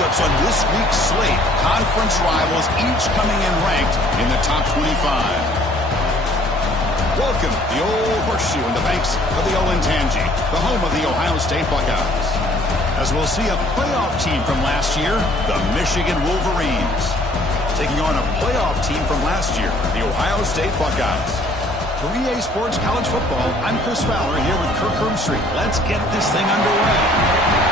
matchups on this week's slate. Conference rivals each coming in ranked in the top 25. Welcome to the Old Horseshoe in the banks of the Olentangy, the home of the Ohio State Buckeyes. As we'll see a playoff team from last year, the Michigan Wolverines, taking on a playoff team from last year, the Ohio State Buckeyes. For EA Sports College Football, I'm Chris Fowler here with Kirk Herbstreit. Let's get this thing underway.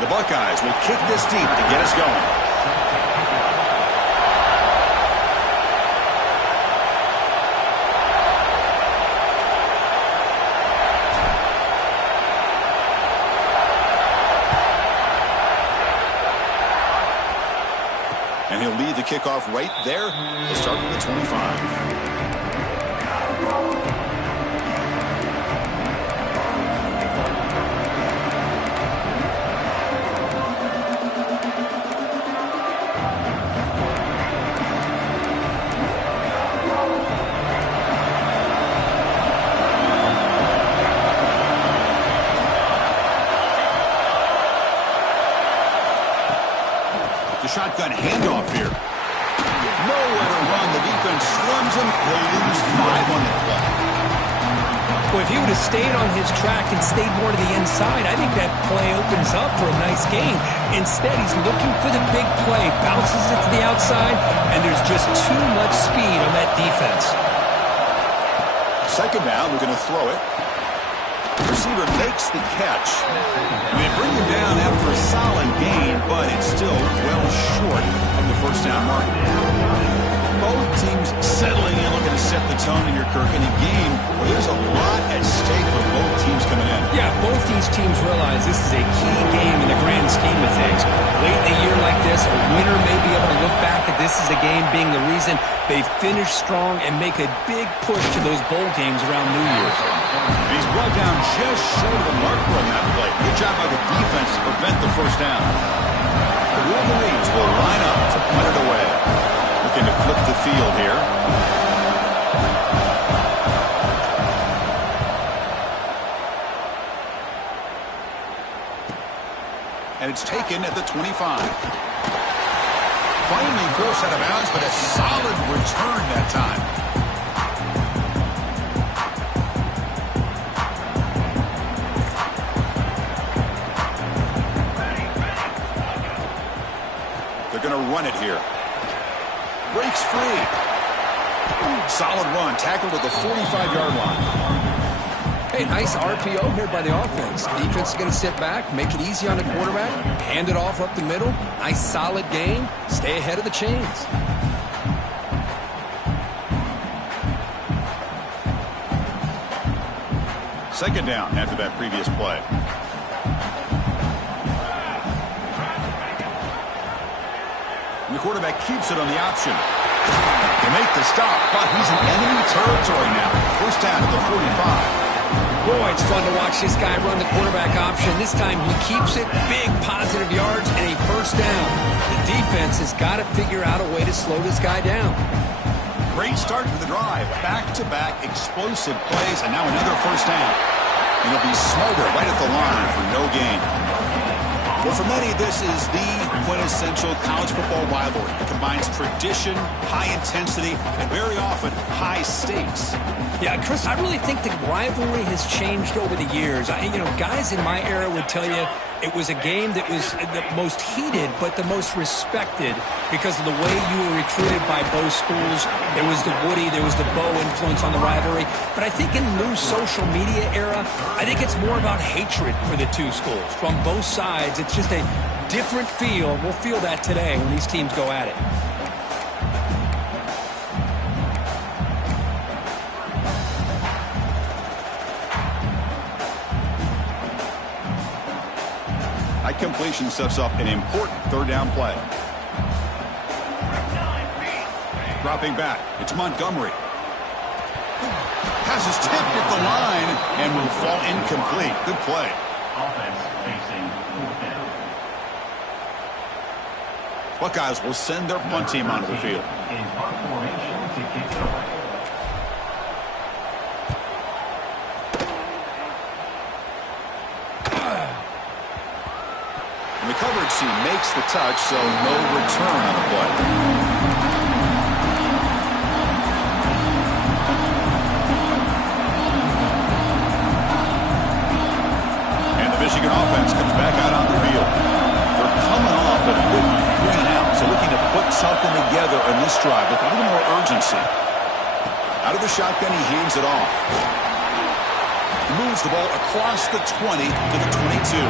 The Buckeyes will kick this deep to get us going. And he'll lead the kickoff right there to start with the 25. Shotgun handoff here. Nowhere to run. The defense slums him. They'll lose 5 on the play. Well, if he would have stayed on his track and stayed more to the inside, I think that play opens up for a nice gain. Instead, he's looking for the big play, bounces it to the outside, and there's just too much speed on that defense. Second down, we're going to throw it. Receiver makes the catch. They bring him down after a solid gain, but it's still well short of the first down mark. Both teams settling in, looking to set the tone here, Kirk, in a game where there's a lot at stake for both teams coming in. Yeah, both these teams realize this is a key game in the grand scheme of things. Late in a year like this, a winner may be able to look back at this as a game being the reason they finish strong and make a big push to those bowl games around New Year's. And he's brought down just short of the marker on that play. Good job by the defense to prevent the first down. The Wolverines will line up to punt it away. Looking to flip the field here. And it's taken at the 25. Finally forced out of bounds, but a solid return that time. They're going to run it here. Breaks free. Solid run. Tackled at the 45-yard line. Hey, nice RPO here by the offense. Defense is going to sit back, make it easy on the quarterback, hand it off up the middle. Nice solid gain. Stay ahead of the chains. Second down after that previous play. And the quarterback keeps it on the option. They make the stop, but he's in enemy territory now. First down at the 45. Boy, it's fun to watch this guy run the quarterback option. This time he keeps it, big positive yards, and a first down. The defense has got to figure out a way to slow this guy down. Great start to the drive. Back-to-back explosive plays, and now another first down. And it'll be Smolder right at the line for no gain. Well, for many, this is the quintessential college football rivalry. It combines tradition, high intensity, and very often high stakes. Yeah, Chris, I really think the rivalry has changed over the years. Guys in my era would tell you it was a game that was the most heated but the most respected because of the way you were recruited by both schools. There was the Woody, there was the Bo influence on the rivalry. But I think in the new social media era, I think it's more about hatred for the two schools. From both sides, it's just a different feel. We'll feel that today when these teams go at it. That completion sets up an important third down play. Dropping back, it's Montgomery. Pass is tipped at the line and will fall incomplete. Good play. Offense facing fourth down. Buckeyes will send their punt team onto the field. In punt formation to kick it away. And the coverage team makes the touch, so no return on the play. And the Michigan offense comes back out on the field. They're coming off a big 3-and-out, so looking to put something together in this drive with a little more urgency. Out of the shotgun, he hands it off. Moves the ball across the 20 to the 22.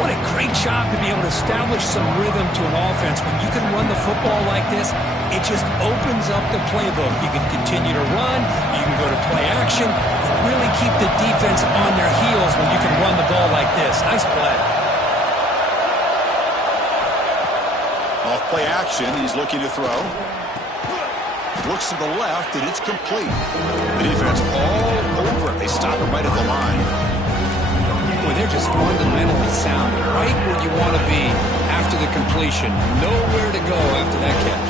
What a great job to be able to establish some rhythm to an offense. When you can run the football like this, it just opens up the playbook. You can continue to run. You can go to play action. You really keep the defense on their heels when you can run the ball like this. Nice play. Off play action, he's looking to throw. Looks to the left, and it's complete. The defense all over it. They stop it right at the line. Boy, they're just fundamentally sound. Right where you want to be after the completion. Nowhere to go after that catch.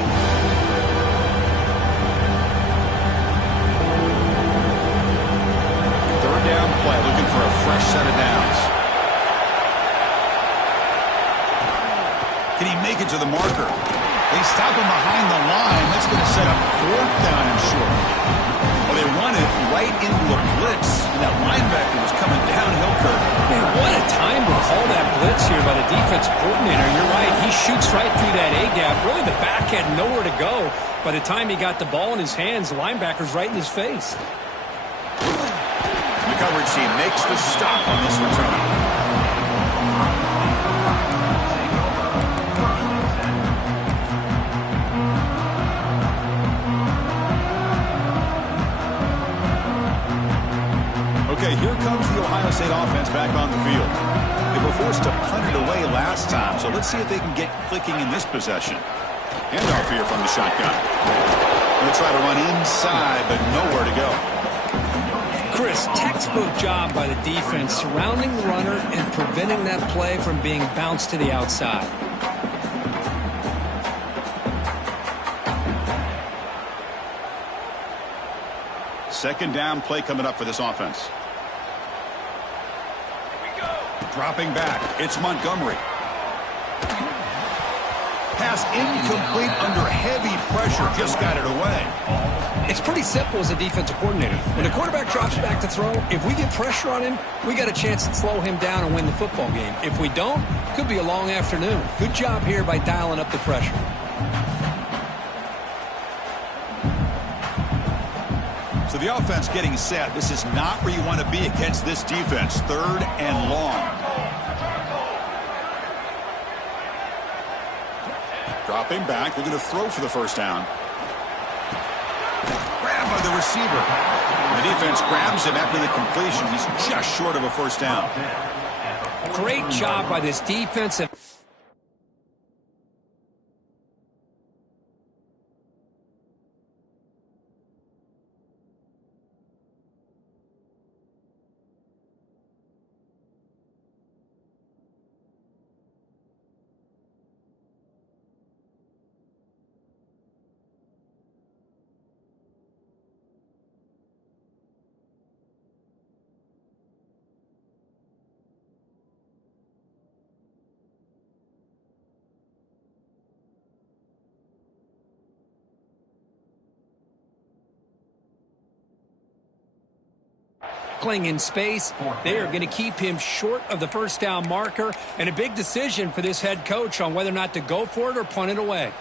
Third down play, looking for a fresh set of downs. Can he make it to the marker? They stop him behind the line. That's going to set up fourth down and short. Well, they run it right into a blitz, and that linebacker was coming downhill, Kirk. Man, what a time to call that blitz here by the defensive coordinator. You're right. He shoots right through that A-gap. Really, the back had nowhere to go. By the time he got the ball in his hands, the linebacker's right in his face. The coverage team makes the stop on this return. Okay, here comes the Ohio State offense back on the field. They were forced to punt it away last time, so let's see if they can get clicking in this possession. Handoff here from the shotgun. They'll try to run inside, but nowhere to go. Chris, textbook job by the defense surrounding the runner and preventing that play from being bounced to the outside. Second down play coming up for this offense. Dropping back, it's Montgomery. Pass incomplete under heavy pressure, just got it away. It's pretty simple as a defensive coordinator. When the quarterback drops back to throw, if we get pressure on him, we got a chance to slow him down and win the football game. If we don't, it could be a long afternoon. Good job here by dialing up the pressure. So the offense getting set. This is not where you want to be against this defense. Third and long. Dropping back, looking to throw for the first down. Grabbed by the receiver. The defense grabs him after the completion. He's just short of a first down. Great job by this defensive. In space, they are going to keep him short of the first down marker, and a big decision for this head coach on whether or not to go for it or punt it away.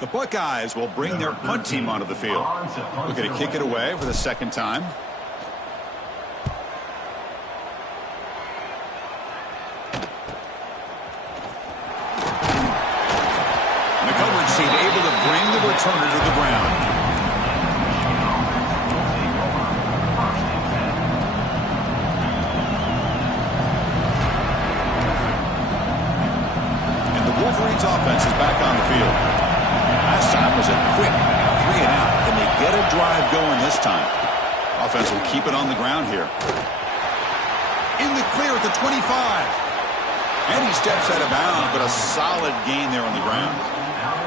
The Buckeyes will bring their punt team onto the field. Looking to kick it away for the second time. And the coverage team able to bring the returner to the ground. time. Offense will keep it on the ground here. In the clear at the 25. And he steps out of bounds, but a solid gain there on the ground.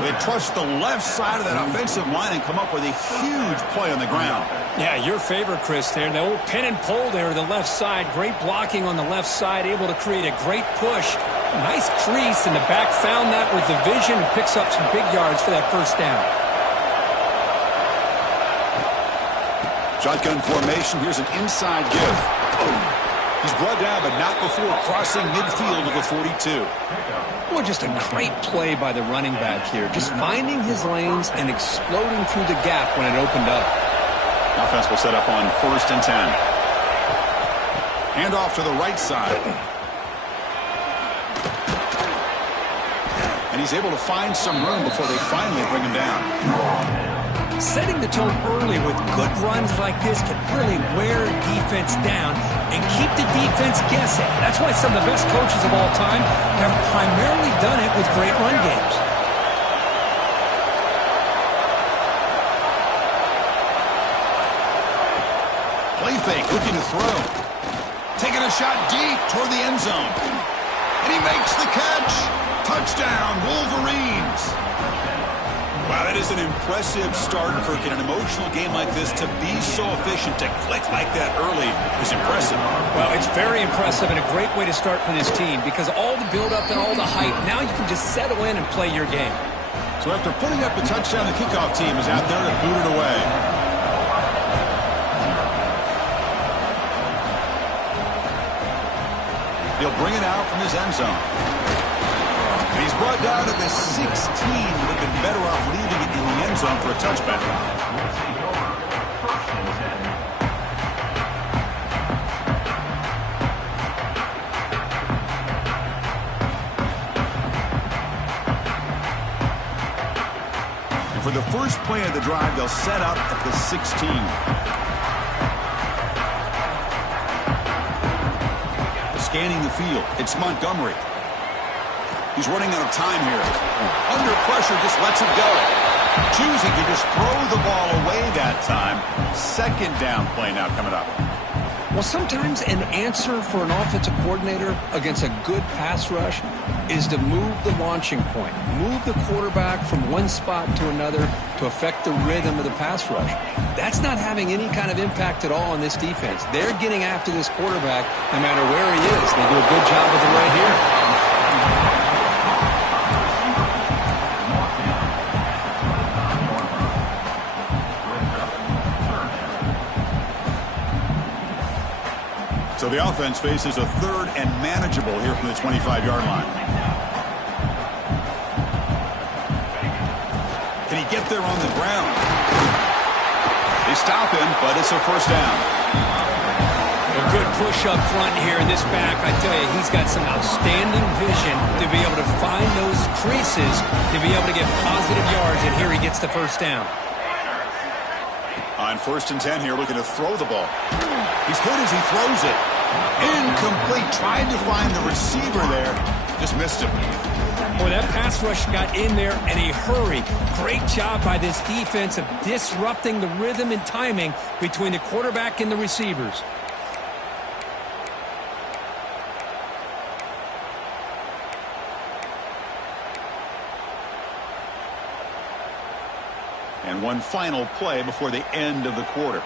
They trust the left side of that offensive line and come up with a huge play on the ground. Yeah, your favorite, Chris, there. The old pin and pull there, the left side. Great blocking on the left side, able to create a great push. Nice crease, and the back found that with the vision and picks up some big yards for that first down. Shotgun formation. Here's an inside give. He's brought down, but not before crossing midfield of the 42. Well, just a great play by the running back here. Just finding his lanes and exploding through the gap when it opened up. Offense will set up on 1st and 10. Hand off to the right side. And he's able to find some room before they finally bring him down. Setting the tone early with good runs like this can really wear defense down and keep the defense guessing. That's why some of the best coaches of all time have primarily done it with great run games. Play fake, looking to throw. Taking a shot deep toward the end zone. And he makes the catch. Touchdown, Wolverines. Wow, that is an impressive start, Kirk. In an emotional game like this, to be so efficient, to click like that early is impressive. Well, it's very impressive and a great way to start for this team because all the build-up and all the hype, now you can just settle in and play your game. So after putting up the touchdown, the kickoff team is out there to boot it away. He'll bring it out from his end zone. And he's brought down to the 16. Would have been better off leaving it in the end zone for a touchback. And for the first play of the drive, they'll set up at the 16. Scanning the field, it's Montgomery. He's running out of time here. Under pressure, just lets it go. Choosing to just throw the ball away that time. 2nd down play now coming up. Well, sometimes an answer for an offensive coordinator against a good pass rush is to move the launching point. Move the quarterback from one spot to another to affect the rhythm of the pass rush. That's not having any kind of impact at all on this defense. They're getting after this quarterback no matter where he is. They do a good job with it right here. So the offense faces a 3rd and manageable here from the 25-yard line. Can he get there on the ground? They stop him, but it's a 1st down. A good push up front here in this back. I tell you, he's got some outstanding vision to be able to find those creases, to be able to get positive yards, and here he gets the 1st down. On 1st and 10 here, looking to throw the ball. He's hit as he throws it. Incomplete. Tried to find the receiver there. Just missed him. Boy, that pass rush got in there in a hurry. Great job by this defense of disrupting the rhythm and timing between the quarterback and the receivers. And one final play before the end of the quarter.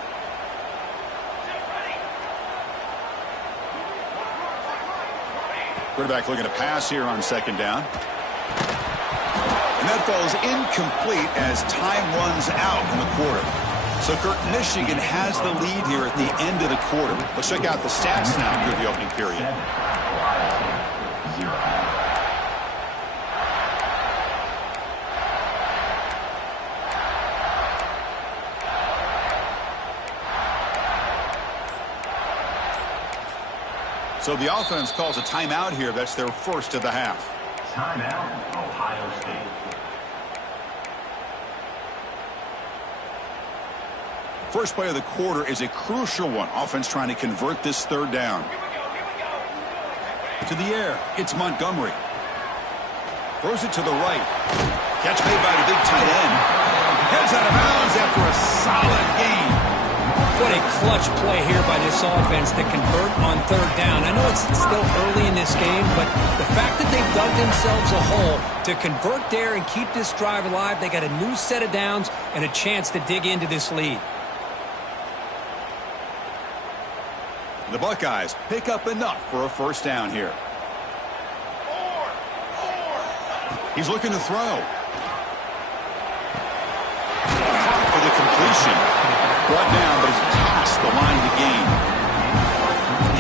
Quarterback looking to pass here on 2nd down. And that falls incomplete as time runs out in the quarter. So, Kirk, Michigan has the lead here at the end of the quarter. Let's check out the stats now through the opening period. So the offense calls a timeout here. That's their 1st of the half. Timeout, Ohio State. First play of the quarter is a crucial one. Offense trying to convert this 3rd down. To the air, it's Montgomery. Throws it to the right. Catch made by the big tight end. Heads out of bounds after a solid gain. What a clutch play here by this offense to convert on third down. I know it's still early in this game, but the fact that they've dug themselves a hole to convert there and keep this drive alive, they got a new set of downs and a chance to dig into this lead. The Buckeyes pick up enough for a first down here. He's looking to throw. For the completion. Brought down, but he's past the line of the game.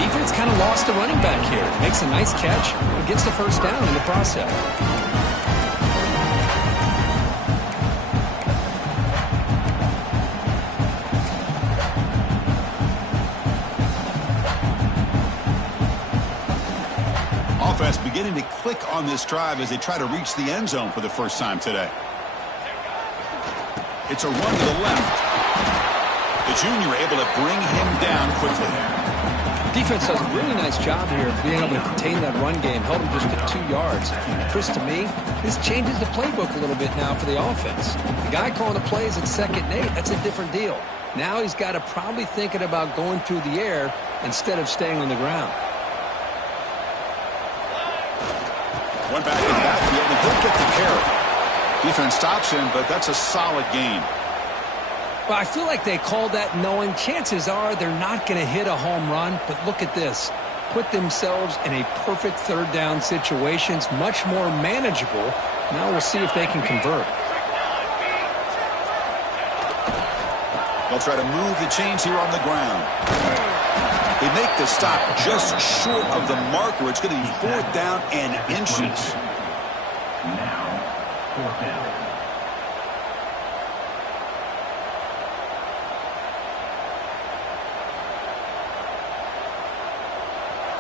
Defense kind of lost a running back here. Makes a nice catch and gets the first down in the process. Offense beginning to click on this drive as they try to reach the end zone for the first time today. It's a run to the left. The junior able to bring him down quickly. Defense does a really nice job here of being able to contain that run game, held him just at 2 yards. Chris, to me, this changes the playbook a little bit now for the offense. The guy calling the plays at 2nd and 8, that's a different deal. Now he's got to probably thinking about going through the air instead of staying on the ground. One back in the backfield, and he'll get the carry. Defense stops him, but that's a solid gain. Well, I feel like they called that knowing chances are they're not going to hit a home run, but look at this. Put themselves in a perfect third down situation. It's much more manageable. Now we'll see if they can convert. They'll try to move the chains here on the ground. They make the stop just short of the marker. It's going to be 4th down and inches. Now, 4th down.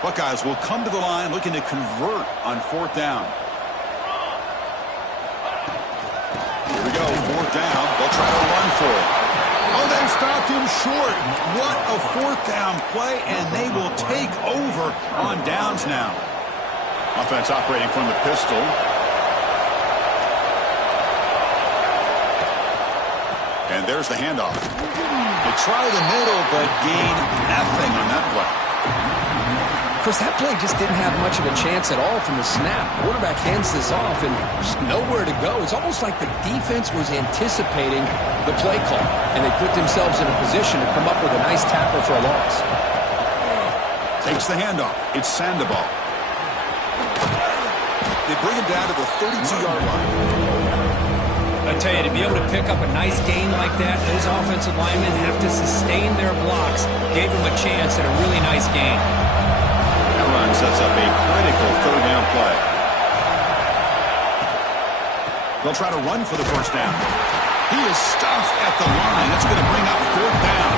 Buckeyes will come to the line looking to convert on 4th down. Here we go, 4th down. They'll try to run for it. Oh, they stopped him short. What a 4th down play, and they will take over on downs now. Offense operating from the pistol. And there's the handoff. They try the middle, but gain nothing on that play. Of course, that play just didn't have much of a chance at all from the snap. Quarterback hands this off and just nowhere to go. It's almost like the defense was anticipating the play call, and they put themselves in a position to come up with a nice tackle for a loss. Takes the handoff. It's Sandoval. They bring him down to the 32-yard line. I tell you, to be able to pick up a nice gain like that, those offensive linemen have to sustain their blocks. Gave them a chance at a really nice gain. That run sets up a critical 3rd down play. They'll try to run for the first down. He is stuffed at the line. That's going to bring up 4th down.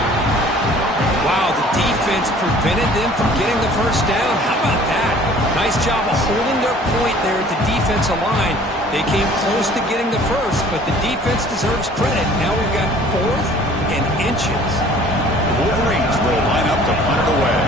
Wow, the defense prevented them from getting the first down. How about that? Nice job of holding their point there at the defensive line. They came close to getting the first, but the defense deserves credit. Now we've got 4th and inches. The Wolverines will line up to punt it away.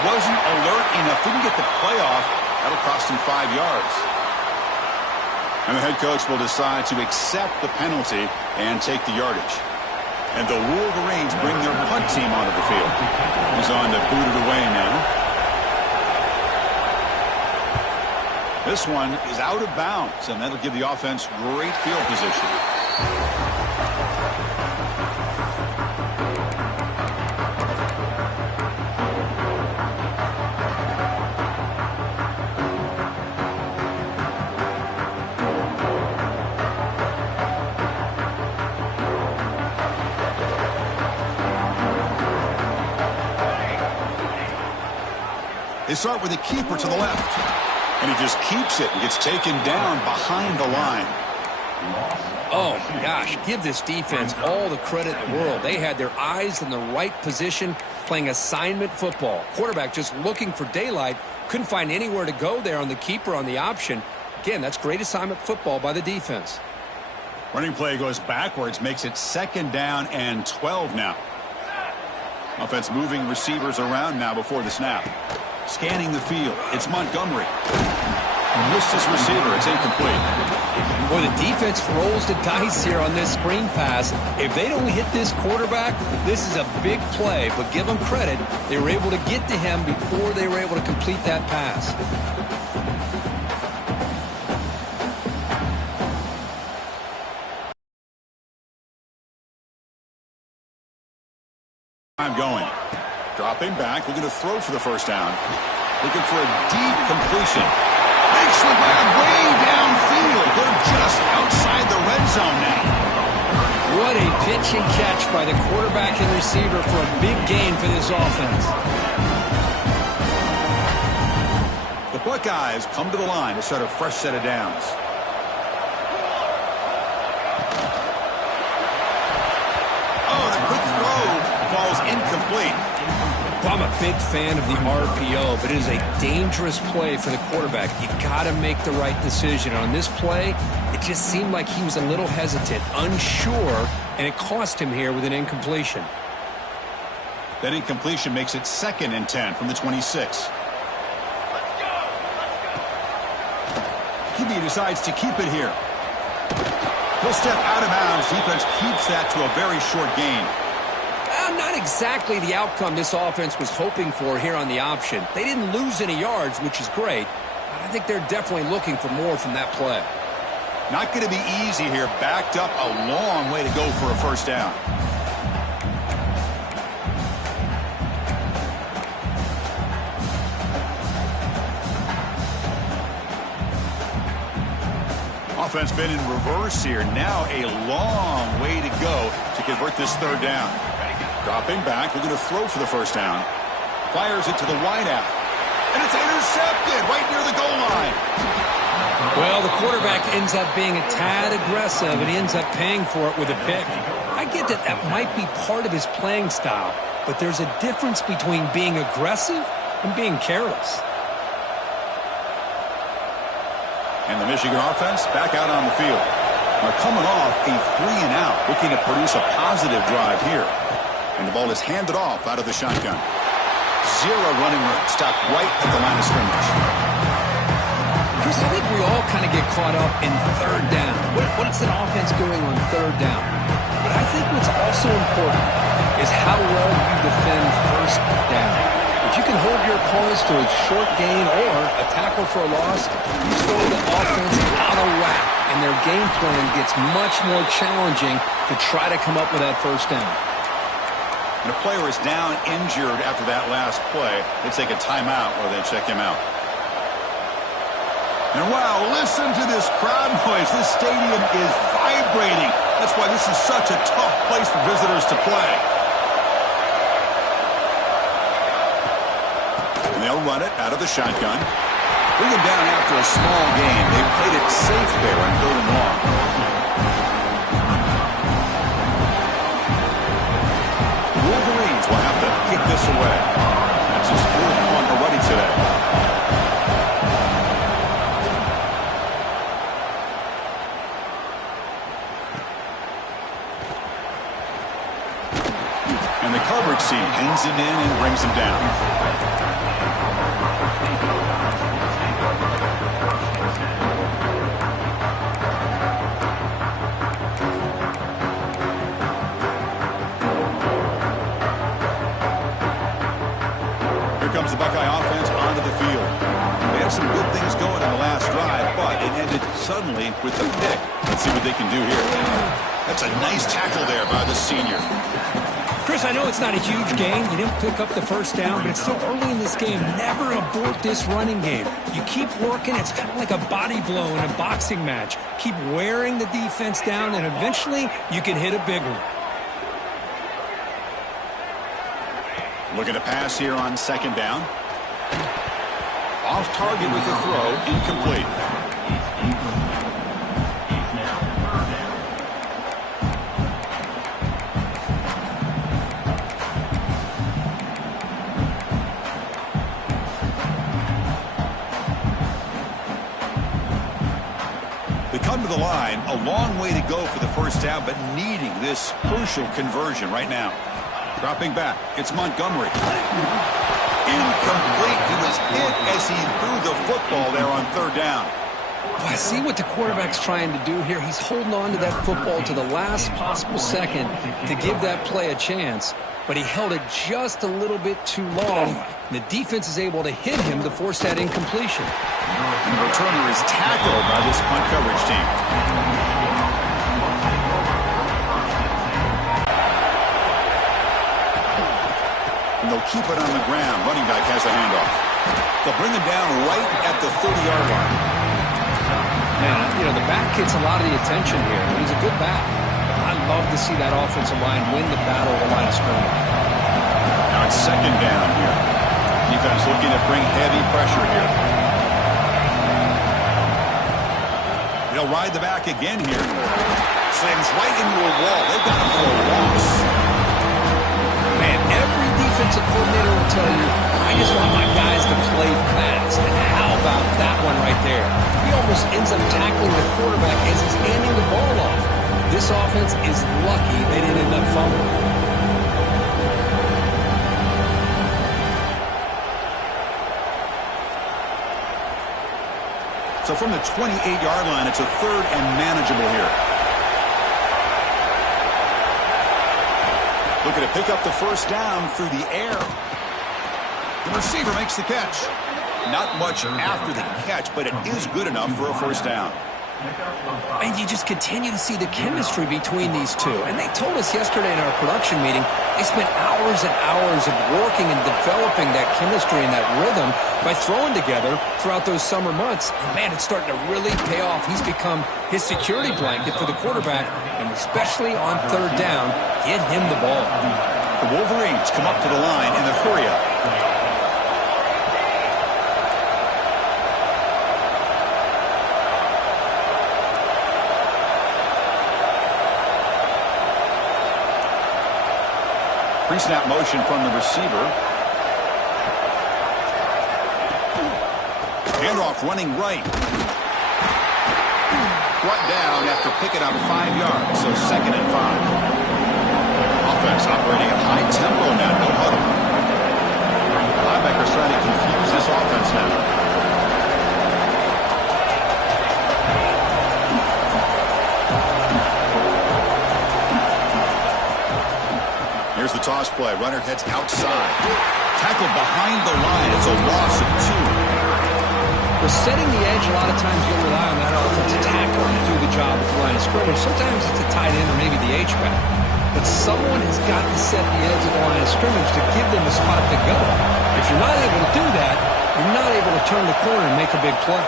Wasn't alert enough. Didn't get the playoff. That'll cost him 5 yards. And the head coach will decide to accept the penalty and take the yardage. And the Wolverines bring their punt team onto the field. He's on to boot it away now. This one is out of bounds, and that'll give the offense great field position. They start with a keeper to the left. And he just keeps it and gets taken down behind the line. Oh, gosh, give this defense all the credit in the world. They had their eyes in the right position, playing assignment football. Quarterback just looking for daylight. Couldn't find anywhere to go there on the keeper on the option. Again, that's great assignment football by the defense. Running play goes backwards, makes it 2nd down and 12 now. Offense moving receivers around now before the snap. Scanning the field. It's Montgomery. Missed his receiver. It's incomplete. Boy, the defense rolls the dice here on this screen pass. If they don't hit this quarterback, this is a big play. But give them credit. They were able to get to him before they were able to complete that pass. I'm going. Dropping back, looking to throw for the first down. Looking for a deep completion. Makes the grab way downfield. They're just outside the red zone now. What a pitch and catch by the quarterback and receiver for a big gain for this offense. The Buckeyes come to the line to start a fresh set of downs. Oh, the quick throw falls incomplete. Well, I'm a big fan of the RPO, but it is a dangerous play for the quarterback. You got to make the right decision. On this play, it just seemed like he was a little hesitant, unsure, and it cost him here with an incompletion. That incompletion makes it 2nd and 10 from the 26. QB decides to keep it here. He'll step out of bounds. Defense keeps that to a very short gain. Not exactly the outcome this offense was hoping for here on the option. They didn't lose any yards, which is great. But I think they're definitely looking for more from that play. Not going to be easy here. Backed up a long way to go for a first down. Offense been in reverse here. Now a long way to go to convert this third down. Dropping back, looking to throw for the first down. Fires it to the wideout. And it's intercepted right near the goal line. Well, the quarterback ends up being a tad aggressive, and he ends up paying for it with a pick. I get that that might be part of his playing style, but there's a difference between being aggressive and being careless. And the Michigan offense back out on the field. Now coming off a 3-and-out, looking to produce a positive drive here. And the ball is handed off out of the shotgun. Zero running room. Stopped right at the line of scrimmage. Chris, I think we all kind of get caught up in third down. What's an offense doing on third down? But I think what's also important is how well you defend first down. If you can hold your opponents to a short gain or a tackle for a loss, you throw the offense out of whack, and their game plan gets much more challenging to try to come up with that first down. And a player is down injured after that last play. They take a timeout or they check him out. And wow, listen to this crowd noise. This stadium is vibrating. That's why this is such a tough place for visitors to play. And they'll run it out of the shotgun. Bring him down after a small gain. They played it safe there on 3rd and long. Wolverines will have to kick this away. That's his 4th punt already today. And the coverage team pins it in and brings him down. Comes the Buckeye offense onto the field. They had some good things going in the last drive, but it ended suddenly with a pick. Let's see what they can do here. That's a nice tackle there by the senior. Chris, I know it's not a huge gain. You didn't pick up the first down, but it's still early in this game. Never abort this running game. You keep working. It's kind of like a body blow in a boxing match. Keep wearing the defense down, and eventually you can hit a big one. Looking to pass here on 2nd down. Off target with the throw, incomplete. They come to the line, a long way to go for the first down, but needing this crucial conversion right now. Dropping back, it's Montgomery. Incomplete. He was hit as he threw the football there on third down. I see what the quarterback's trying to do here. He's holding on to that football to the last possible second to give that play a chance, but he held it just a little bit too long. The defense is able to hit him to force that incompletion. And the returner is tackled by this punt coverage team. And they'll keep it on the ground. Running back has the handoff. They'll bring him down right at the 30-yard line. Man, you know, the back gets a lot of the attention here. He's a good back. I love to see that offensive line win the battle of the line of scrimmage. Now it's second down here. Defense looking to bring heavy pressure here. They'll ride the back again here. Slams right into a wall. They've got him for a loss. Man, every defensive coordinator will tell you, I just want my guys to play fast. And how about that one right there? He almost ends up tackling the quarterback as he's handing the ball off. This offense is lucky they didn't end up fumbling. So from the 28-yard line, it's a third and manageable here. Looking to pick up the first down through the air. The receiver makes the catch. Not much after the catch, but it is good enough for a first down. And you just continue to see the chemistry between these two. And they told us yesterday in our production meeting, they spent hours and hours of working and developing that chemistry and that rhythm by throwing together throughout those summer months. And man, it's starting to really pay off. He's become his security blanket for the quarterback, and especially on third down, get him the ball. The Wolverines come up to the line in the hurry-up. Pre-snap motion from the receiver. Handoff running right. Brought down after picking up 5 yards, so 2nd and 5. Offense operating at high tempo now, no huddle. Linebackers trying to confuse this offense now. Here's the toss play. Runner heads outside. Tackled behind the line. It's a loss of 2. We're setting the edge. A lot of times you'll rely on that offensive tackle to do the job at the line of scrimmage. Sometimes it's a tight end or maybe the H-back. But someone has got to set the edge of the line of scrimmage to give them a spot to go. If you're not able to do that, you're not able to turn the corner and make a big play.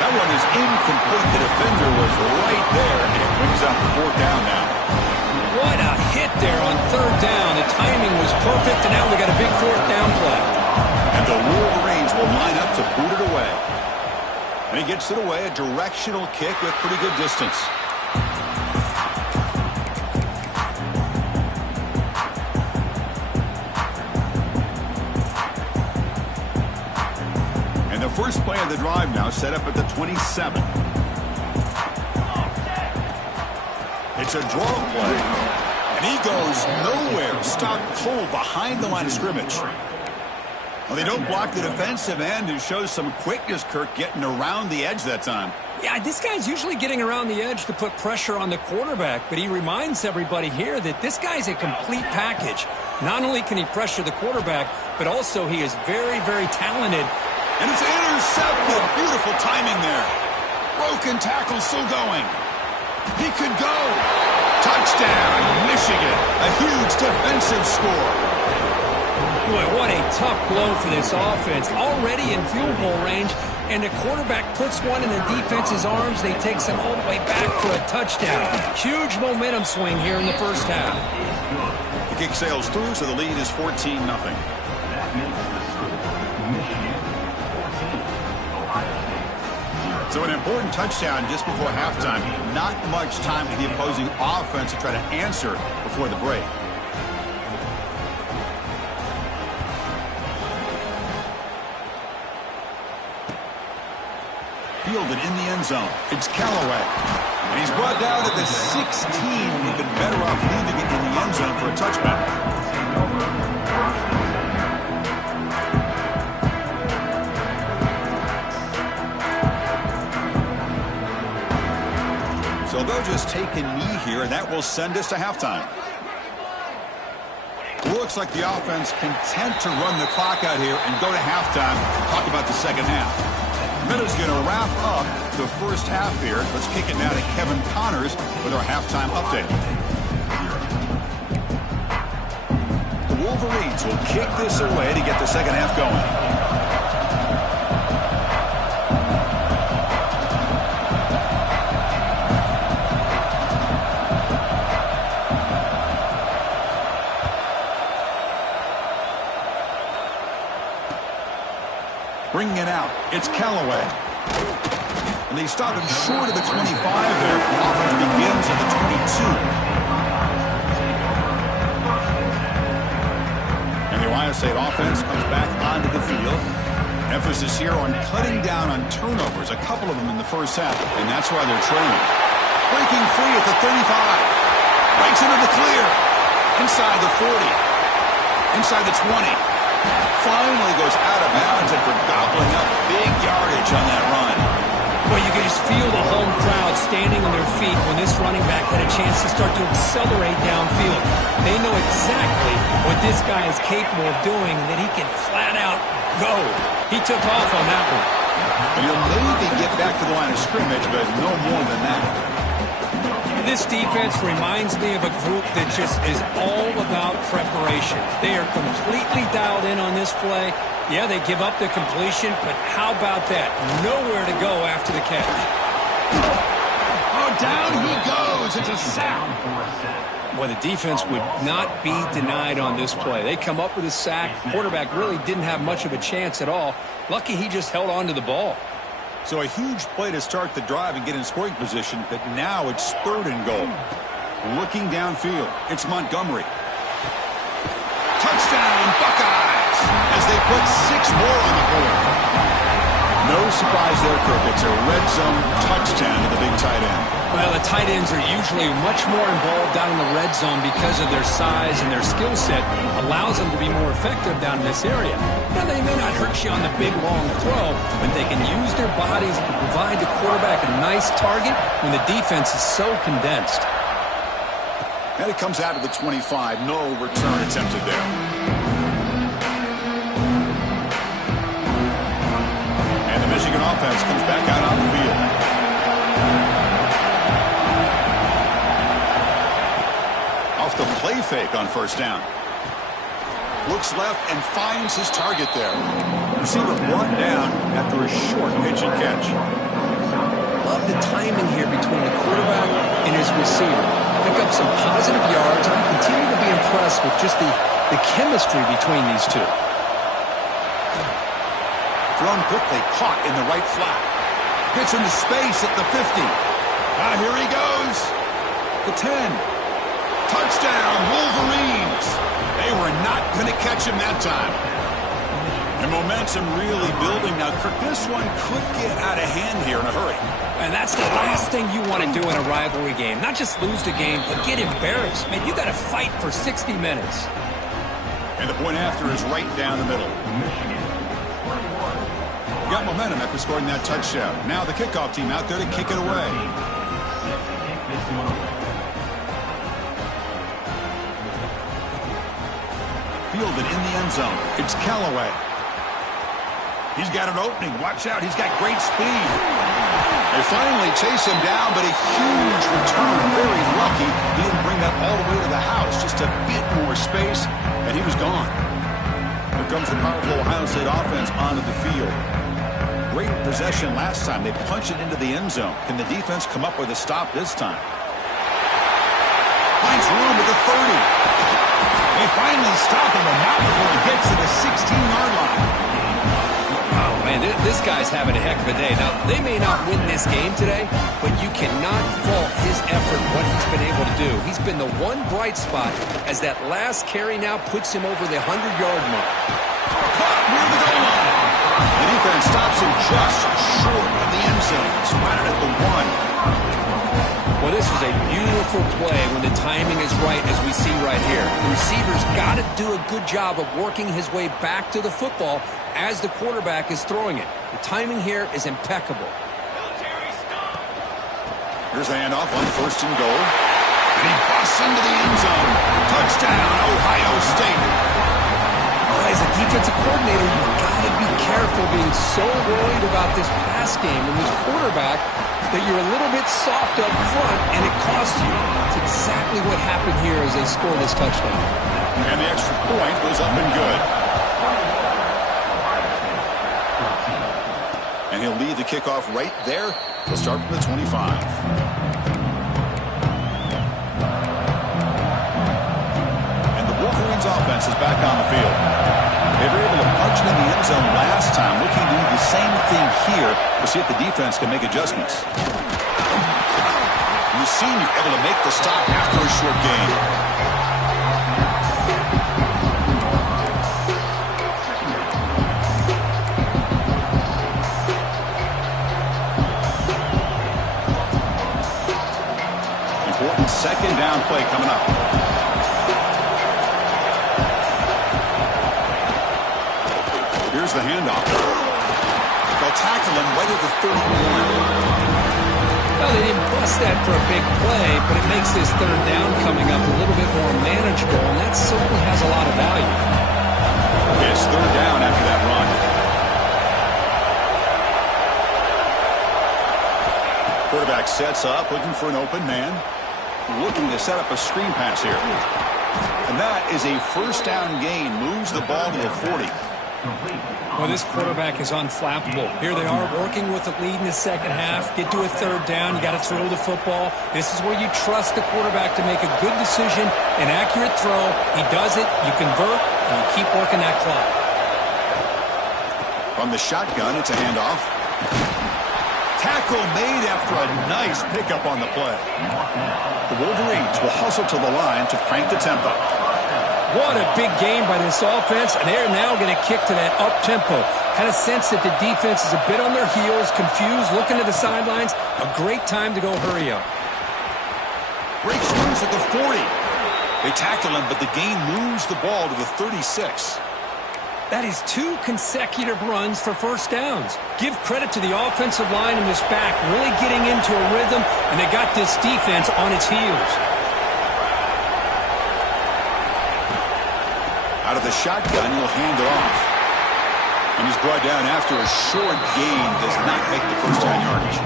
That one is incomplete. The defender was right there, and it brings up the 4th down now. What a hit there on third down. The timing was perfect, and now we got a big 4th down play. And the Wolverines will line up to boot it away. And he gets it away, a directional kick with pretty good distance. And the first play of the drive now set up at the 27. It's a draw play, and he goes nowhere. Stopped cold behind the line of scrimmage. Well, they don't block the defensive end, who shows some quickness, Kirk, getting around the edge that time. Yeah, this guy's usually getting around the edge to put pressure on the quarterback, but he reminds everybody here that this guy's a complete package. Not only can he pressure the quarterback, but also he is very, very talented. And it's intercepted. Beautiful timing there. Broken tackle still going. He could go. Touchdown, Michigan. A huge defensive score. Boy, what a tough blow for this offense. Already in field goal range, and the quarterback puts one in the defense's arms. They take them all the way back for a touchdown. Huge momentum swing here in the first half. The kick sails through, so the lead is 14-0. So an important touchdown just before halftime. Not much time for the opposing offense to try to answer before the break. Fielded in the end zone. It's Callaway. And he's brought down at the 16. He'd been better off leaving it in the end zone for a touchback. So they'll just take a knee here, and that will send us to halftime. Looks like the offense content to run the clock out here and go to halftime. Talk about the second half. Minute's going to wrap up the first half here. Let's kick it now to Kevin Connors with our halftime update. The Wolverines will kick this away to get the second half going. Bringing it out, it's Callaway. And they stop him short of the 25 there. Offense begins at the 22. And the Ohio State offense comes back onto the field. Emphasis here on cutting down on turnovers, a couple of them in the first half, and that's why they're trailing. Breaking free at the 35. Breaks into the clear. Inside the 40. Inside the 20. Finally goes out of bounds and for gobbling up big yardage on that run. Well, you can just feel the home crowd standing on their feet when this running back had a chance to start to accelerate downfield. They know exactly what this guy is capable of doing and that he can flat out go. He took off on that one. And he'll maybe get back to the line of scrimmage, but no more than that. This defense reminds me of a group that just is all about preparation. They are completely dialed in on this play. Yeah, they give up the completion, but how about that? Nowhere to go after the catch. Oh, down he goes. It's a sack. Well, the defense would not be denied on this play. They come up with a sack. Quarterback really didn't have much of a chance at all. Lucky he just held on to the ball. So a huge play to start the drive and get in scoring position, but now it's 3rd and goal. Looking downfield, it's Montgomery. Touchdown, Buckeyes, as they put 6 more on the board. No surprise there, Kirk. It's a red zone touchdown to the big tight end. Well, the tight ends are usually much more involved down in the red zone because of their size and their skill set allows them to be more effective down in this area. Now, they may not hurt you on the big, long throw, but they can use their bodies to provide the quarterback a nice target when the defense is so condensed. And it comes out of the 25. No return attempted there. And the Michigan offense comes back out on the field. Off the play fake on first down. Looks left and finds his target there. Receiver brought down after a short pitch and catch. Love the timing here between the quarterback and his receiver. Pick up some positive yards, and I continue to be impressed with just the chemistry between these two. Thrown quickly, caught in the right flat. Gets into space at the 50. Here he goes. The 10. Touchdown, Wolverines. They were not going to catch him that time. And momentum really building. Now, Kirk, this one could get out of hand here in a hurry. And that's the last thing you want to do in a rivalry game. Not just lose the game, but get embarrassed. Man, you got to fight for 60 minutes. And the point after is right down the middle. Got momentum after scoring that touchdown. Now the kickoff team out there to kick it away. Fielded in the end zone. It's Callaway. He's got an opening. Watch out. He's got great speed. They finally chase him down, but a huge return. Very lucky. He didn't bring that all the way to the house. Just a bit more space, and he was gone. Here comes the powerful Ohio State offense onto the field. Great possession last time. They punch it into the end zone. Can the defense come up with a stop this time? Finds room at the 30. They finally stop him, but not before he gets to the 16-yard line. Oh, man, this guy's having a heck of a day. Now, they may not win this game today, but you cannot fault his effort, what he's been able to do. He's been the one bright spot as that last carry now puts him over the 100-yard mark. Caught near the goal line. The defense stops him just short of the end zone. Spotted at the 1. Well, this was a beautiful play when the timing is right, as we see right here. The receiver's got to do a good job of working his way back to the football as the quarterback is throwing it. The timing here is impeccable. Here's the handoff on 1st and goal. And he busts into the end zone. Touchdown, Ohio State. As a defensive coordinator, you've got to be careful being so worried about this pass game and this quarterback that you're a little bit soft up front, and it costs you. It's exactly what happened here as they score this touchdown. And the extra point goes up and good. And he'll lead the kickoff right there. He'll start from the 25. And the Wolverines offense is back on the field. They were able to punch it in the end zone last time, looking to do the same thing here to see if the defense can make adjustments. You've seen you're able to make the stop after a short gain. Important second down play coming up. Here's the handoff. They'll tackle him right at the 31. Well, they didn't bust that for a big play, but it makes this third down coming up a little bit more manageable, and that certainly has a lot of value. It's third down after that run. Quarterback sets up, looking for an open man. Looking to set up a screen pass here. And that is a first down gain. Moves the ball to the 40. Well, this quarterback is unflappable. Here they are working with the lead in the second half. Get to a third down. You got to throw the football. This is where you trust the quarterback to make a good decision, an accurate throw. He does it. You convert, and you keep working that clock. From the shotgun, it's a handoff. Tackle made after a nice pickup on the play. The Wolverines will hustle to the line to crank the tempo. What a big game by this offense, and they're now going to kick to that up-tempo. Kind of sense that the defense is a bit on their heels, confused, looking to the sidelines. A great time to go hurry up. Breaks loose at the 40. They tackle him, but the gain moves the ball to the 36. That is 2 consecutive runs for first downs. Give credit to the offensive line in this back, really getting into a rhythm, and they got this defense on its heels. Out of the shotgun, he'll hand it off. And he's brought down after a short gain. Does not make the first down yardage.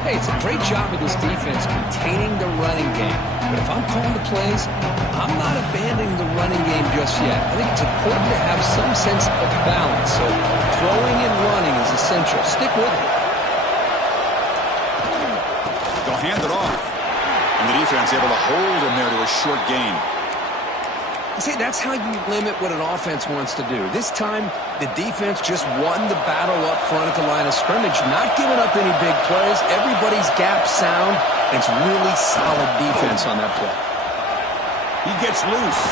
Hey, it's a great job of this defense containing the running game. But if I'm calling the plays, I'm not abandoning the running game just yet. I think it's important to have some sense of balance. So throwing and running is essential. Stick with it. They'll hand it off. And the defense able to hold him there to a short gain. See, that's how you limit what an offense wants to do. This time, the defense just won the battle up front at the line of scrimmage, not giving up any big plays. Everybody's gap sound. It's really solid defense on that play. He gets loose.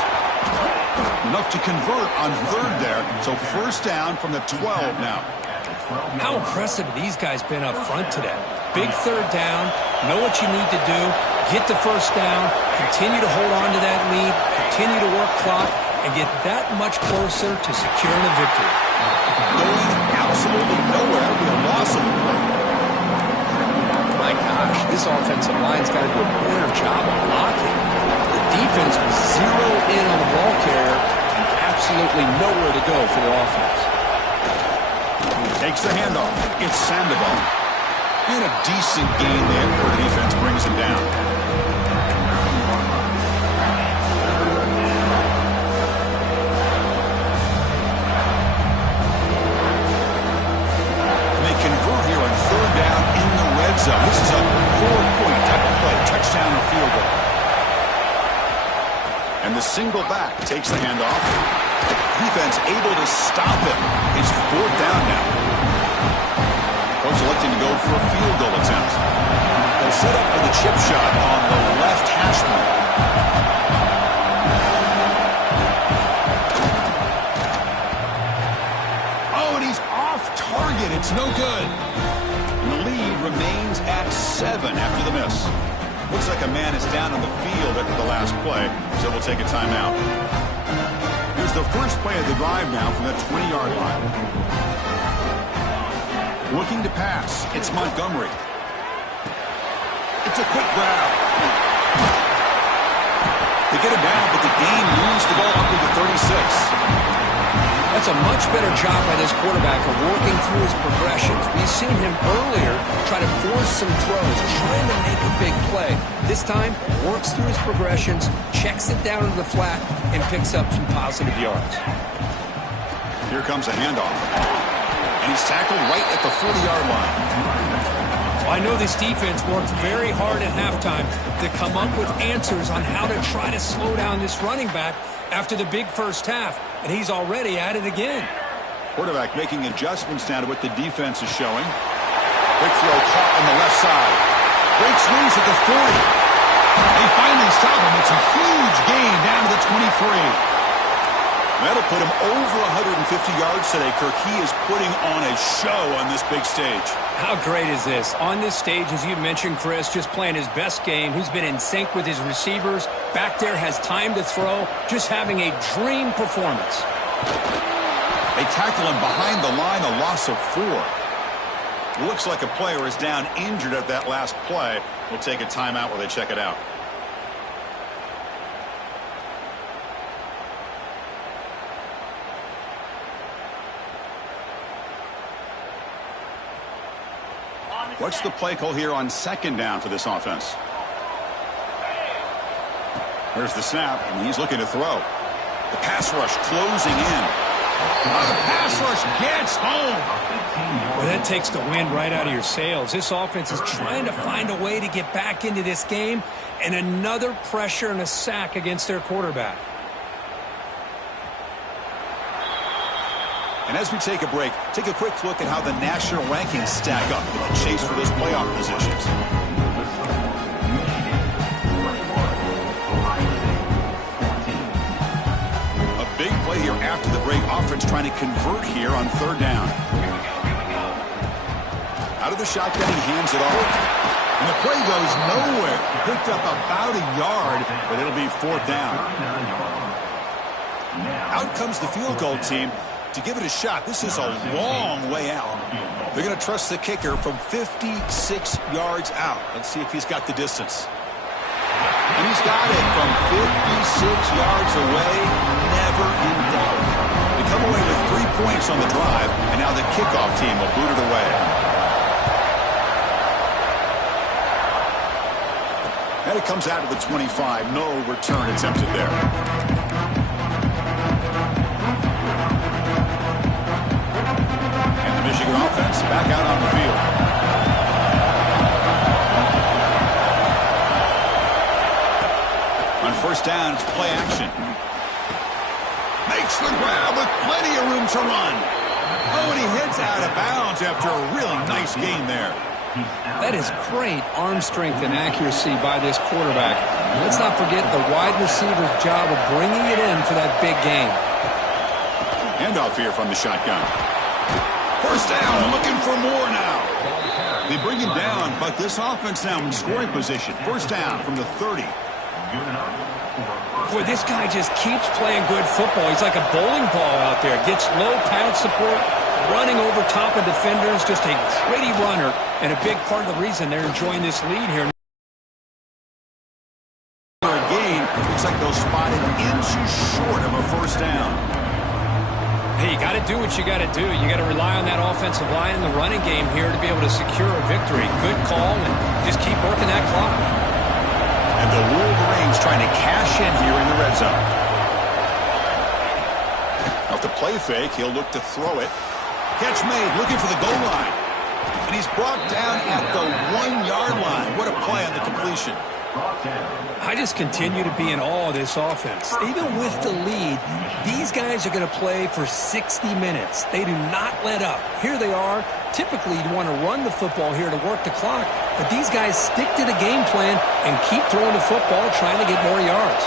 Enough to convert on third there. So first down from the 12 now. How impressive these guys been up front today. Big third down. Know what you need to do. Get the first down. Continue to hold on to that lead. Continue to work clock and get that much closer to securing a victory. Going absolutely nowhere with a loss of play. My gosh, this offensive line's got to do a better job of blocking. The defense was zero in on the ball carrier and absolutely nowhere to go for the offense. Takes the handoff. It's Sandoval. And a decent gain there for the defense brings him down. Convert here on third down in the red zone. This is a 4-point type of play, touchdown or field goal. And the single back takes the handoff. Defense able to stop him. It's fourth down now. Coach electing to go for a field goal attempt. They'll set up for the chip shot on the left hash mark. Target, it's no good. And the lead remains at 7 after the miss. Looks like a man is down on the field after the last play, so we'll take a timeout. Here's the first play of the drive now from the 20-yard line. Looking to pass. It's Montgomery. It's a quick grab. They get him down, but the gain moves the ball up to the 36. That's a much better job by this quarterback of working through his progressions. We've seen him earlier try to force some throws, trying to make a big play. This time, works through his progressions, checks it down into the flat, and picks up some positive yards. Here comes a handoff. And he's tackled right at the 40-yard line. I know this defense worked very hard at halftime to come up with answers on how to try to slow down this running back after the big first half, and he's already at it again. Quarterback making adjustments now to what the defense is showing. Quick throw caught on the left side. Breaks loose at the 40. They finally stop him. It's a huge gain down to the 23. That'll put him over 150 yards today, Kirk. He is putting on a show on this big stage. How great is this? On this stage, as you mentioned, Chris, just playing his best game. He's been in sync with his receivers. Back there, has time to throw. Just having a dream performance. They tackle him behind the line, a loss of 4. Looks like a player is down injured at that last play. We'll take a timeout while they check it out. What's the play call here on second down for this offense? There's the snap, and he's looking to throw. The pass rush closing in. Oh, the pass rush gets home. Well, that takes the wind right out of your sails. This offense is trying to find a way to get back into this game, and another pressure and a sack against their quarterback. And as we take a break, take a quick look at how the national rankings stack up in the chase for those playoff positions. A big play here after the break. Offense trying to convert here on third down. Out of the shotgun, he hands it off. And the play goes nowhere. Picked up about a yard, but it'll be fourth down. Out comes the field goal team to give it a shot. This is a long way out. They're going to trust the kicker from 56 yards out. Let's see if he's got the distance. And he's got it from 56 yards away. Never in doubt. They come away with 3 points on the drive, and now the kickoff team will boot it away. And it comes out of the 25. No return attempted there. Michigan offense back out on the field. On first down, it's play action. Makes the grab with plenty of room to run. Oh, and he heads out of bounds after a really nice gain there. That is great arm strength and accuracy by this quarterback. Let's not forget the wide receiver's job of bringing it in for that big gain. Handoff here from the shotgun. First down, looking for more now. They bring him down, but this offense now in scoring position. First down from the 30. Boy, this guy just keeps playing good football. He's like a bowling ball out there. Gets low pad support, running over top of defenders. Just a gritty runner, and a big part of the reason they're enjoying this lead here. For a gain, looks like they'll spot it inches short of a first down. Hey, you got to do what you got to do. You got to rely on that offensive line in the running game here to be able to secure a victory. Good call, and just keep working that clock. And the Wolverines trying to cash in here in the red zone. Off the play fake, he'll look to throw it. Catch made, looking for the goal line. And he's brought down at the 1-yard line. What a play on the completion. I just continue to be in awe of this offense. Even with the lead, these guys are going to play for 60 minutes. They do not let up. Here they are. Typically, you'd want to run the football here to work the clock, but these guys stick to the game plan and keep throwing the football, trying to get more yards.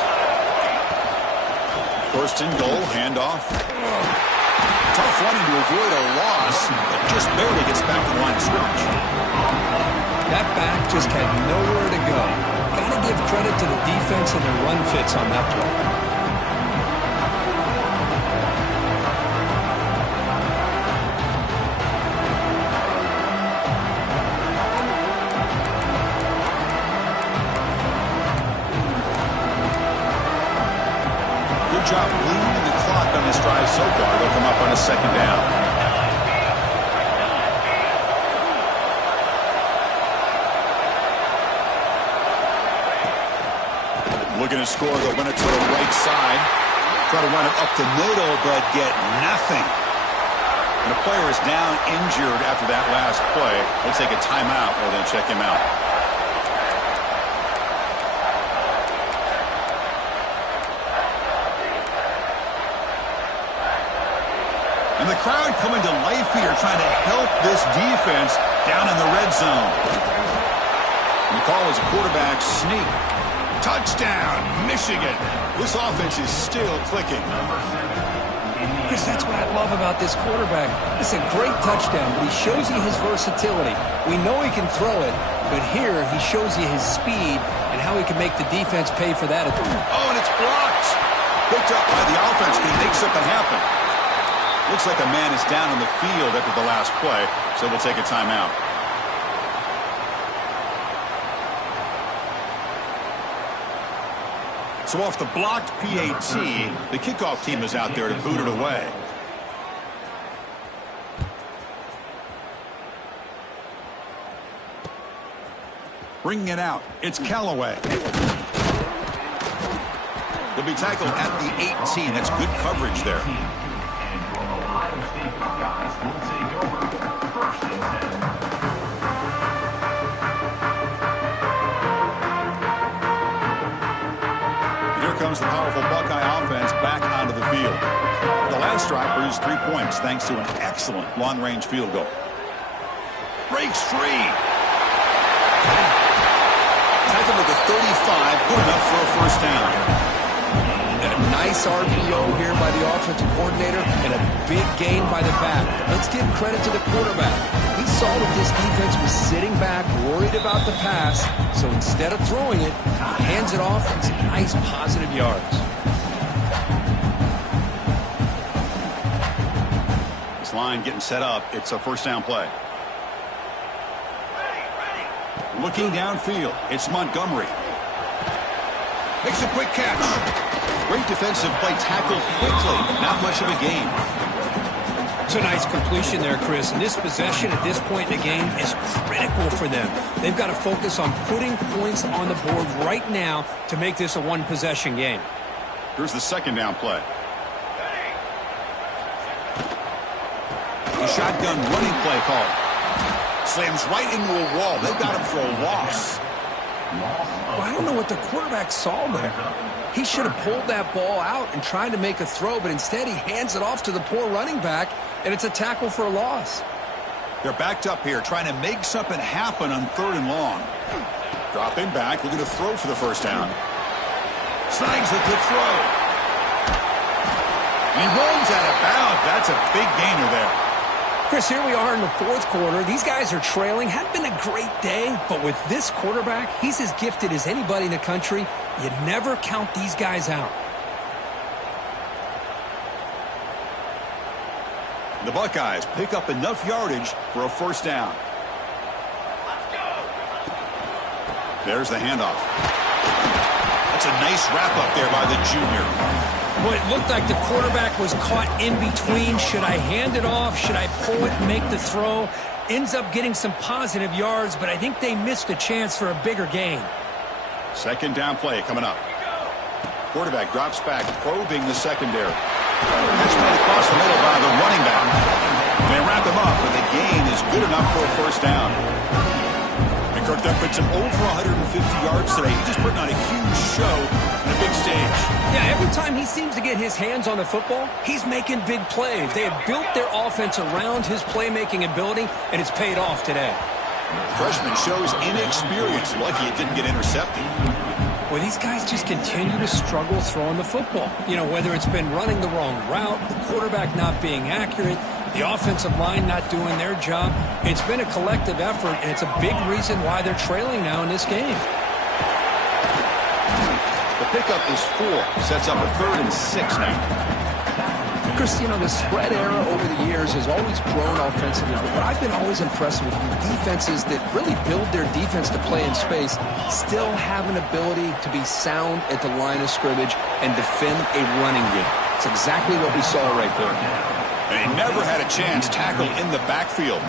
First and goal, handoff. Tough running to avoid a loss, but just barely gets back to the line of scrimmage. That back just had nowhere to go. Got to give credit to the defense and the run fits on that play. Good job leading the clock on this drive so far. They'll come up on a second down. Looking to score, they'll run it to the right side. Try to run it up the middle, but get nothing. And the player is down injured after that last play. They'll take a timeout or then check him out. And the crowd coming to life here, trying to help this defense down in the red zone. And the call is a quarterback sneak. Touchdown, Michigan. This offense is still clicking. Chris, that's what I love about this quarterback. It's a great touchdown, but he shows you his versatility. We know he can throw it, but here he shows you his speed and how he can make the defense pay for that. Oh, and it's blocked. Picked up by the offense. Can he make something happen? Looks like a man is down on the field after the last play, so we'll take a timeout. So off the blocked PAT, the kickoff team is out there to boot it away. Bringing it out, it's Callaway. He'll be tackled at the 18. That's good coverage there. Comes the powerful Buckeye offense back onto the field. The last drive produced 3 points thanks to an excellent long-range field goal. Breaks free. Tackled at the 35, good enough for a first down. And a nice RPO here by the offensive coordinator and a big gain by the back. Let's give credit to the quarterback. He saw that this defense was sitting back, worried about the pass, so instead of throwing it, he hands it off and some nice positive yards. This line getting set up. It's a first down play. Looking downfield, it's Montgomery. Makes a quick catch. Great defensive play, tackled quickly. Not much of a gain. It's a nice completion there, Chris. And this possession at this point in the game is critical for them. They've got to focus on putting points on the board right now to make this a one-possession game. Here's the second down play. The shotgun running play call. Slams right into a wall. They've got him for a loss. Well, I don't know what the quarterback saw there. He should have pulled that ball out and tried to make a throw, but instead he hands it off to the poor running back, and it's a tackle for a loss. They're backed up here, trying to make something happen on 3rd and long. Dropping back, looking to throw for the first down. Snags it to throw. And he runs out of bounds. That's a big gainer there. Chris, here we are in the 4th quarter. These guys are trailing. Hadn't been a great day, but with this quarterback, he's as gifted as anybody in the country. You never count these guys out. The Buckeyes pick up enough yardage for a first down. There's the handoff. That's a nice wrap-up there by the junior. Well, it looked like the quarterback was caught in between. Should I hand it off? Should I pull it and make the throw? Ends up getting some positive yards, but I think they missed a chance for a bigger gain. Second down play coming up. Quarterback drops back, probing the secondary. That's right across the middle by the running back. They wrap him up, but the gain is good enough for a first down. And Kirk, that puts him over 150 yards today. He just putting on a huge show on a big stage. Yeah, every time he seems to get his hands on the football, he's making big plays. They have built their offense around his playmaking ability, and it's paid off today. Freshman shows inexperience. Lucky it didn't get intercepted. Well, these guys just continue to struggle throwing the football. You know, whether it's been running the wrong route, the quarterback not being accurate, The offensive line not doing their job. It's been a collective effort, and it's a big reason why they're trailing now in this game. The pickup is 4. Sets up a 3rd and 6 now. Chris, you know, the spread era over the years has always grown offensively, but I've been always impressed with defenses that really build their defense to play in space, still have an ability to be sound at the line of scrimmage and defend a running game. It's exactly what we saw right there. And he never had a chance tackled in the backfield.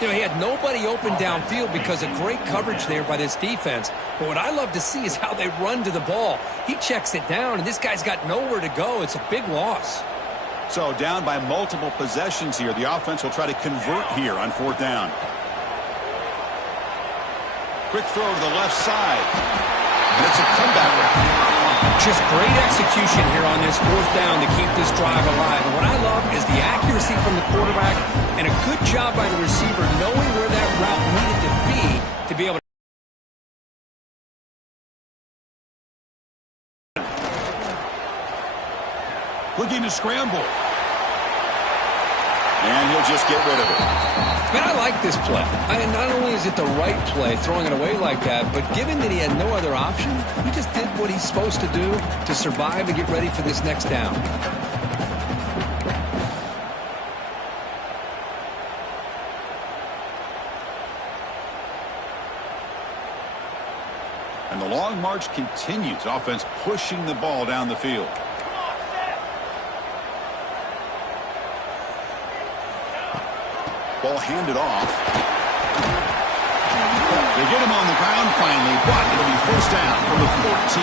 You know, he had nobody open downfield because of great coverage there by this defense. But what I love to see is how they run to the ball. He checks it down, and this guy's got nowhere to go. It's a big loss. So down by multiple possessions here. The offense will try to convert here on 4th down. Quick throw to the left side. And it's a comeback route. Just great execution here on this 4th down to keep this drive alive. And what I love is the accuracy from the quarterback and a good job by the receiver knowing where that route needed to be able to. Looking to scramble. And he'll just get rid of it. Man, I like this play. Not only is it the right play, throwing it away like that, but given that he had no other option, he just did what he's supposed to do to survive and get ready for this next down. And the long march continues. Offense pushing the ball down the field. Ball handed off. They get him on the ground finally, but it'll be 1st down from the 14.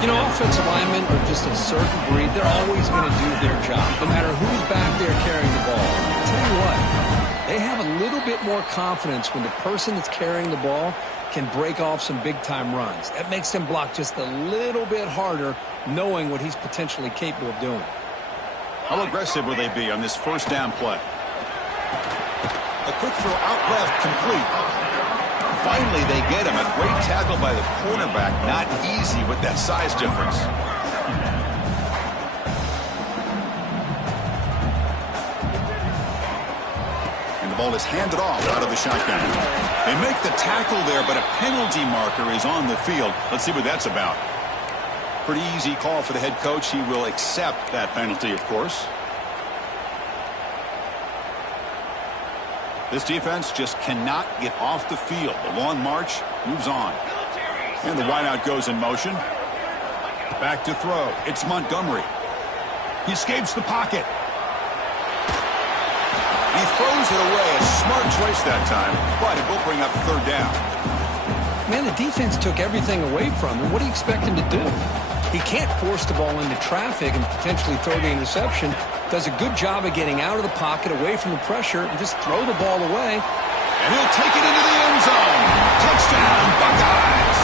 You know, offensive linemen are just a certain breed. They're always going to do their job, no matter who's back there carrying the ball. I'll tell you what, they have a little bit more confidence when the person that's carrying the ball can break off some big-time runs. That makes them block just a little bit harder, knowing what he's potentially capable of doing. How aggressive will they be on this 1st down play? A quick throw out left, complete. Finally, they get him. A great tackle by the cornerback. Not easy with that size difference. And the ball is handed off out of the shotgun. They make the tackle there, but a penalty marker is on the field. Let's see what that's about. Pretty easy call for the head coach. He will accept that penalty, of course. This defense just cannot get off the field. The long march moves on. And the wideout goes in motion. Back to throw. It's Montgomery. He escapes the pocket. He throws it away. A smart choice that time, but it will bring up 3rd down. Man, the defense took everything away from him. What do you expect him to do? He can't force the ball into traffic and potentially throw the interception. Does a good job of getting out of the pocket, away from the pressure, and just throw the ball away. And he'll take it into the end zone. Touchdown, Buckeyes.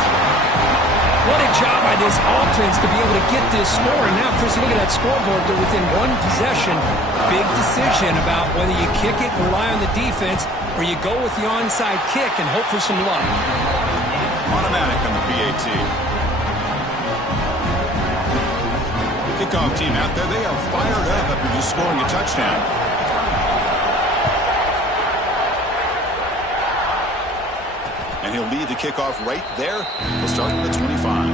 What a job by this offense to be able to get this score. And now, Chris, look at that scoreboard. They're within 1 possession. Big decision about whether you kick it and rely on the defense or you go with the onside kick and hope for some luck. Automatic on the PAT. Kickoff team out there, they are fired up after just scoring a touchdown. And he'll lead the kickoff right there. We'll start at the 25.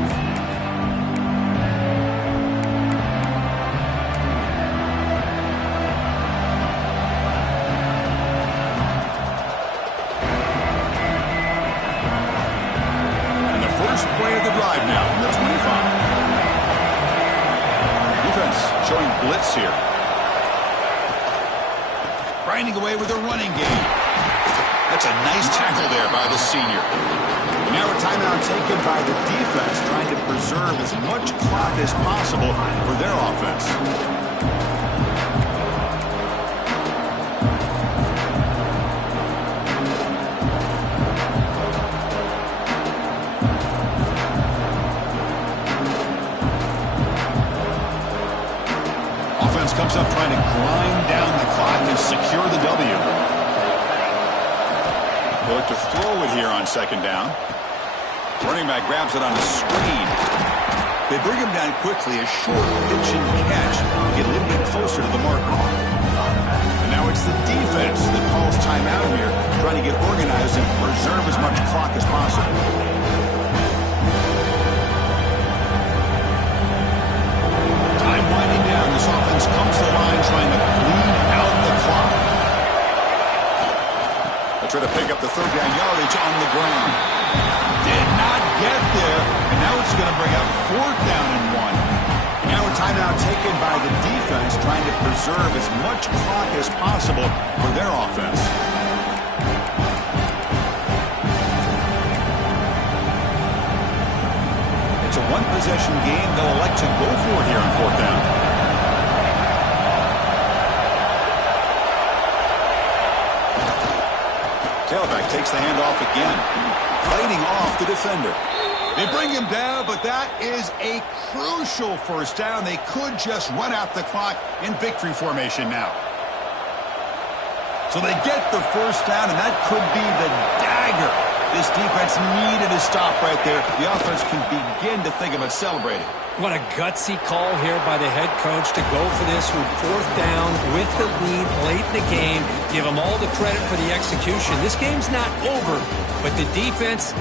And the first play of the drive now from the 25. Showing blitz here. Grinding away with a running game. That's a nice tackle there by the senior. Now a timeout taken by the defense, trying to preserve as much clock as possible for their offense. Comes up trying to grind down the clock and secure the W. They look to throw it here on 2nd down. Running back grabs it on the screen. They bring him down quickly. A short pitch and catch. Get a little bit closer to the marker. it's the defense that calls timeout here, trying to get organized and preserve as much clock as possible. Time winding down. This offense comes to the line trying to bleed out the clock. They try to pick up the third down yardage on the ground. Did not get there, and now it's going to bring up fourth down and 1. Now a timeout taken by the defense, trying to preserve as much clock as possible for their offense. It's a one-possession game. They'll elect to go for it here on fourth down. Tailback takes the handoff again, fighting off the defender. They bring him down, but that is a crucial first down. They could just run out the clock in victory formation now. So they get the first down, and that could be the dagger. This defense needed to stop right there. The offense can begin to think about celebrating. What a gutsy call here by the head coach to go for this with fourth down with the lead late in the game. Give them all the credit for the execution. This game's not over, but the defense